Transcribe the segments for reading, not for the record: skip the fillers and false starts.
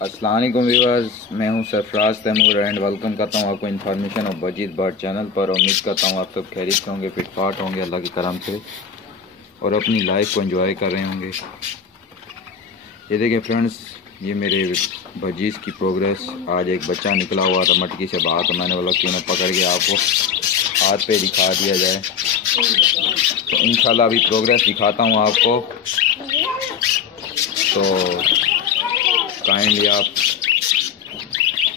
अस्सलाम वालेकुम व्यूअर्स, मैं हूं सरफराज तैमूर एंड वेलकम करता हूं आपको इन्फॉर्मेशन ऑफ बजीद बर्ड चैनल पर। उम्मीद करता हूं आप सब खैरियत से होंगे, फिट फाट होंगे अल्लाह के करम से और अपनी लाइफ को एंजॉय कर रहे होंगे। ये देखिए फ्रेंड्स, ये मेरे भजीज की प्रोग्रेस। आज एक बच्चा निकला हुआ था मटकी से बाहर, तो मैंने बोला क्यों ना पकड़ के आपको हाथ पे दिखा दिया जाए। तो इंशाल्लाह अभी प्रोग्रेस दिखाता हूँ आपको, तो काइंडली आप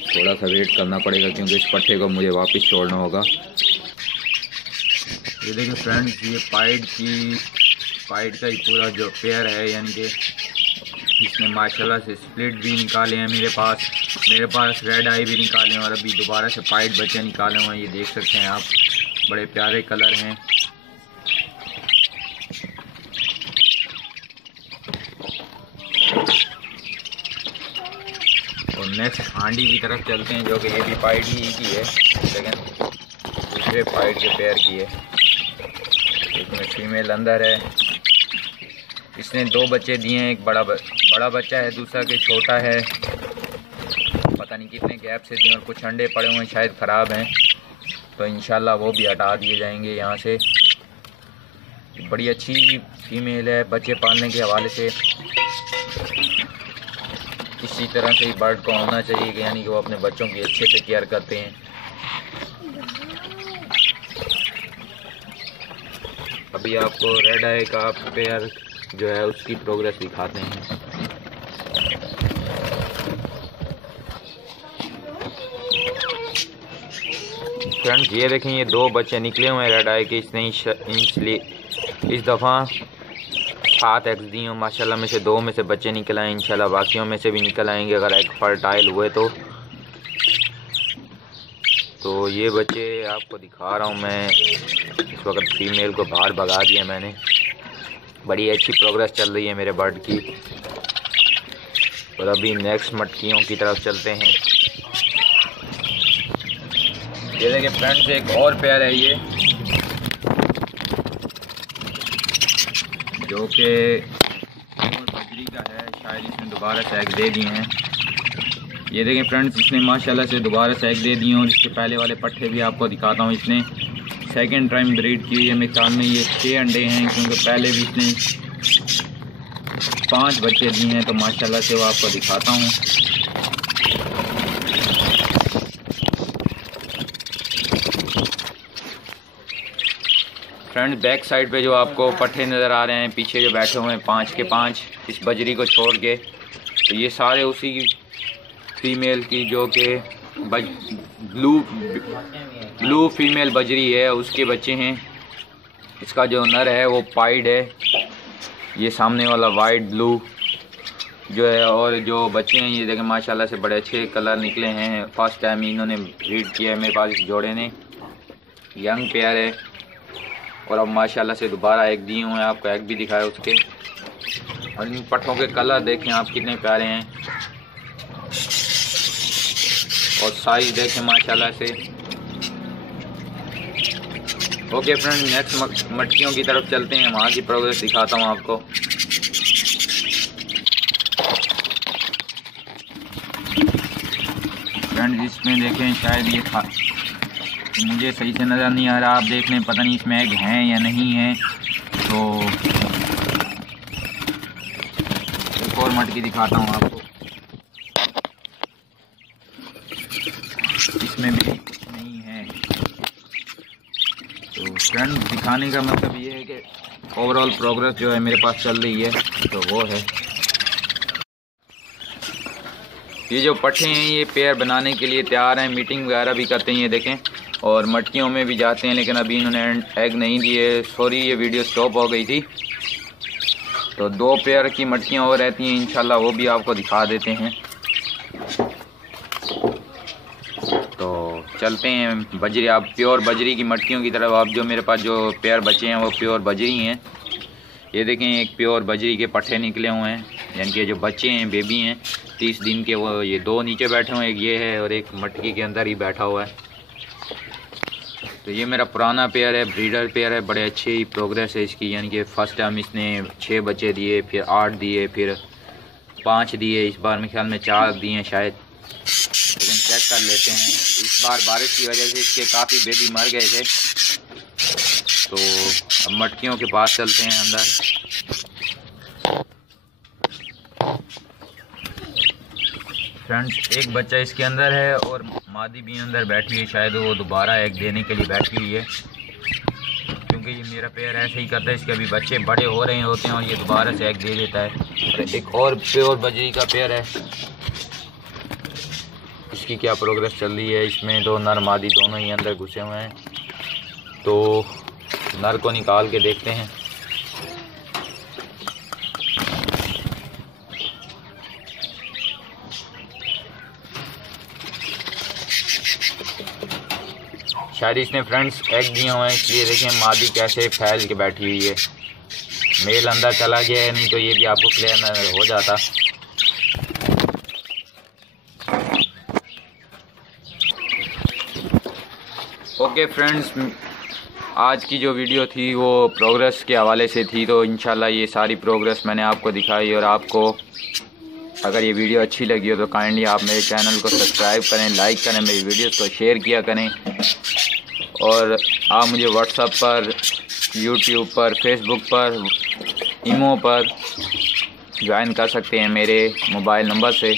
थोड़ा सा वेट करना पड़ेगा क्योंकि इस पट्टे को मुझे वापस छोड़ना होगा। ये देखिए फ्रेंड्स, ये पाइड का ही पूरा जो पेयर है, यानी कि इसने माशाल्लाह से स्प्लिट भी निकाले हैं। मेरे पास रेड आई भी निकाले हैं और अभी दोबारा से पाइड बच्चे निकाले हुए हैं। ये देख सकते हैं आप, बड़े प्यारे कलर हैं। और नेक्स्ट हांडी की तरफ चलते हैं, जो कि ये भी पाइड ही की है, लेकिन दूसरे पाइड के पेयर की है। इसमें फीमेल अंदर है। इसने 2 बच्चे दिए हैं, एक बड़ा बच्चा है, दूसरा के छोटा है। पता नहीं कितने गैप से दिए और कुछ अंडे पड़े हुए हैं, शायद ख़राब हैं, तो इंशाल्लाह वो भी हटा दिए जाएंगे यहाँ से। बड़ी अच्छी फीमेल है बच्चे पालने के हवाले से। इसी तरह से ही बर्ड को होना चाहिए, यानी कि वो अपने बच्चों की अच्छे से केयर करते हैं। अभी आपको रेड आई का पेयर जो है उसकी प्रोग्रेस दिखाते हैं। फ्रेंड्स, ये देखें, ये 2 बच्चे निकले हुए हैं रेड आई के। इसने इस दफ़ा 7 एग्स दिए हैं माशाल्लाह। में से 2 में से बच्चे निकल आए, इंशाल्लाह बाकियों में से भी निकल आएंगे अगर एग फर्टाइल हुए तो ये बच्चे आपको दिखा रहा हूँ मैं। इस वक्त फीमेल को बाहर भगा दिया मैंने। बड़ी अच्छी प्रोग्रेस चल रही है मेरे बर्ड की। और अभी नेक्स्ट मटकियों की तरफ चलते हैं। ये देखिए फ्रेंड्स, एक और पेयर है ये, जो कि बजरी का है। शायद इसने दोबारा से एग दे दिए हैं। ये देखें फ्रेंड्स, इसने माशाल्लाह से दोबारा से एग दे दिए हैं। और इसके पहले वाले पट्टे भी आपको दिखाता हूँ। इसने सेकंड टाइम ब्रीड की है। मेरे ख्याल में ये 6 अंडे हैं, क्योंकि पहले भी इसने 5 बच्चे दिए हैं। तो माशाल्लाह से वो आपको दिखाता हूँ। फ्रेंड्स, बैक साइड पे जो आपको पट्टे नज़र आ रहे हैं, पीछे जो बैठे हुए हैं 5 के 5 इस बजरी को छोड़ के, तो ये सारे उसी फीमेल की जो कि ब्लू फीमेल बजरी है, उसके बच्चे हैं। इसका जो नर है वो पाइड है, ये सामने वाला वाइट ब्लू जो है। और जो बच्चे हैं ये देखें माशाल्लाह से बड़े अच्छे कलर निकले हैं। फर्स्ट टाइम इन्होंने ब्रीड किया है मेरे पास इस जोड़े ने। यंग पेयर है और अब माशाल्लाह से दोबारा एग दिए हुए हैं। आपको एग भी दिखाया उसके। और इन पट्टों के कलर देखें आप कितने प्यारे हैं, और साइज देखें माशाल्लाह से। ओके फ्रेंड, नेक्स्ट मटकियों की तरफ चलते हैं, वहाँ की प्रोग्रेस दिखाता हूँ आपको। फ्रेंड, इसमें देखें शायद ये था, मुझे सही से नज़र नहीं आ रहा, आप देख लें, पता नहीं इसमें एग हैं या नहीं है। तो एक और मटकी दिखाता हूँ आपको, इसमें भी नहीं है। तो फ्रेंड, दिखाने का मतलब ये है कि ओवरऑल प्रोग्रेस जो है मेरे पास चल रही है, तो वो है। ये जो पट्टे हैं ये पेयर बनाने के लिए तैयार हैं, मीटिंग वगैरह भी करते हैं, ये देखें, और मटकियों में भी जाते हैं, लेकिन अभी इन्होंने एग नहीं दिए। सॉरी, ये वीडियो स्टॉप हो गई थी। तो 2 पेयर की मटकियाँ और रहती हैं, इंशाल्लाह वो भी आपको दिखा देते हैं। तो चलते हैं बजरी, आप प्योर बजरी की मटकियों की तरफ। आप जो मेरे पास जो पेयर बचे हैं वो प्योर बजरी हैं। ये देखें, एक प्योर बजरी के पट्टे निकले हुए हैं, यानी कि जो बच्चे हैं बेबी हैं 30 दिन के, वो ये 2 नीचे बैठे हुए हैं, एक ये है और एक मटकी के अंदर ही बैठा हुआ है। तो ये मेरा पुराना पेयर है, ब्रीडर पेयर है, बड़े अच्छी ही प्रोग्रेस है इसकी। यानी कि फ़र्स्ट टाइम इसने 6 बच्चे दिए, फिर 8 दिए, फिर 5 दिए, इस बार मेरे ख्याल में 4 दिए हैं शायद, लेकिन चेक कर लेते हैं। इस बार बारिश की वजह से इसके काफ़ी बेबी मर गए थे, तो अब मटकियों के पास चलते हैं अंदर। फ्रेंड्स, एक बच्चा इसके अंदर है और मादी भी अंदर बैठी है, शायद वो दोबारा एग देने के लिए बैठी हुई है, क्योंकि ये मेरा पेयर ऐसे ही करता है। इसके अभी बच्चे बड़े हो रहे होते हैं और ये दोबारा से एग दे देता है। और एक और प्योर बजरी का पेयर है, इसकी क्या प्रोग्रेस चल रही है। इसमें तो नर मादी दोनों ही अंदर घुसे हुए हैं, तो नर को निकाल के देखते हैं। शायद इसने फ्रेंड्स एग दिए हुए हैं, इसलिए देखें मादी कैसे फैल के बैठी हुई है। मेल अंदर चला गया है, नहीं तो ये भी आपको क्लियर हो जाता। ओके फ्रेंड्स, आज की जो वीडियो थी वो प्रोग्रेस के हवाले से थी, तो इंशाल्लाह ये सारी प्रोग्रेस मैंने आपको दिखाई। और आपको अगर ये वीडियो अच्छी लगी हो तो काइंडली आप मेरे चैनल को सब्सक्राइब करें, लाइक करें, मेरी वीडियोस को शेयर किया करें। और आप मुझे व्हाट्सएप पर, यूट्यूब पर, फेसबुक पर, ईमो पर ज्वाइन कर सकते हैं मेरे मोबाइल नंबर से।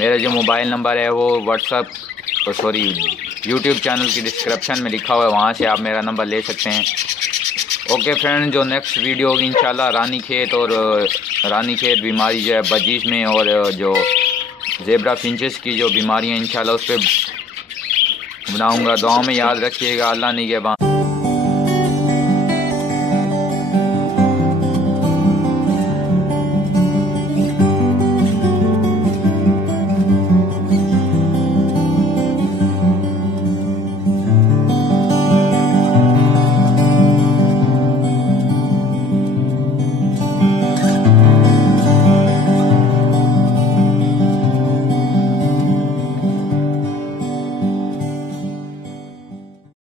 मेरा जो मोबाइल नंबर है वो यूट्यूब चैनल की डिस्क्रिप्शन में लिखा हुआ है, वहाँ से आप मेरा नंबर ले सकते हैं। ओके फ्रेंड, जो नेक्स्ट वीडियो होगी इंशाल्लाह रानीखेत बीमारी जो है बजीज में, और जो ज़ेब्रा फिंचेस की जो बीमारी है इंशाल्लाह उस पर बनाऊँगा। दुआओं में याद रखिएगा। अल्लाह निगहबान।